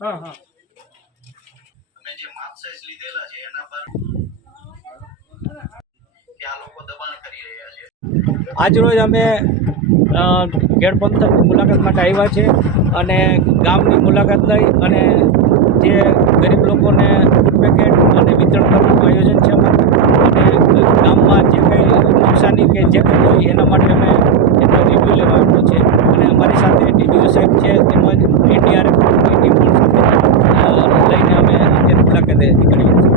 હા હા અમે જે માર્કશીટ લીધેલા છે એના પર કે આ લોકો દબાણ કરી રહ્યા છે। આજરોજ અમે ગેડ પંથકની મુલાકાત માટે આવ્યા છે અને ગામની મુલાકાત લઈ અને જે ગરીબ લોકોને ફૂડ પેકેટ અને વિતરણ કરવાનું આયોજન છે અમારું અને ગામમાં જે કંઈ નુકસાની કે જે કંઈ હોય એના માટે અમે એનો રિવ્યૂ લેવાનો છે અને અમારી સાથે ડીડીઓ સાહેબ છે તેમજ એનડીઆરએફની ટીમ પણ સાથે લઈને અમે અત્યારે મુલાકાતે નીકળીએ છીએ।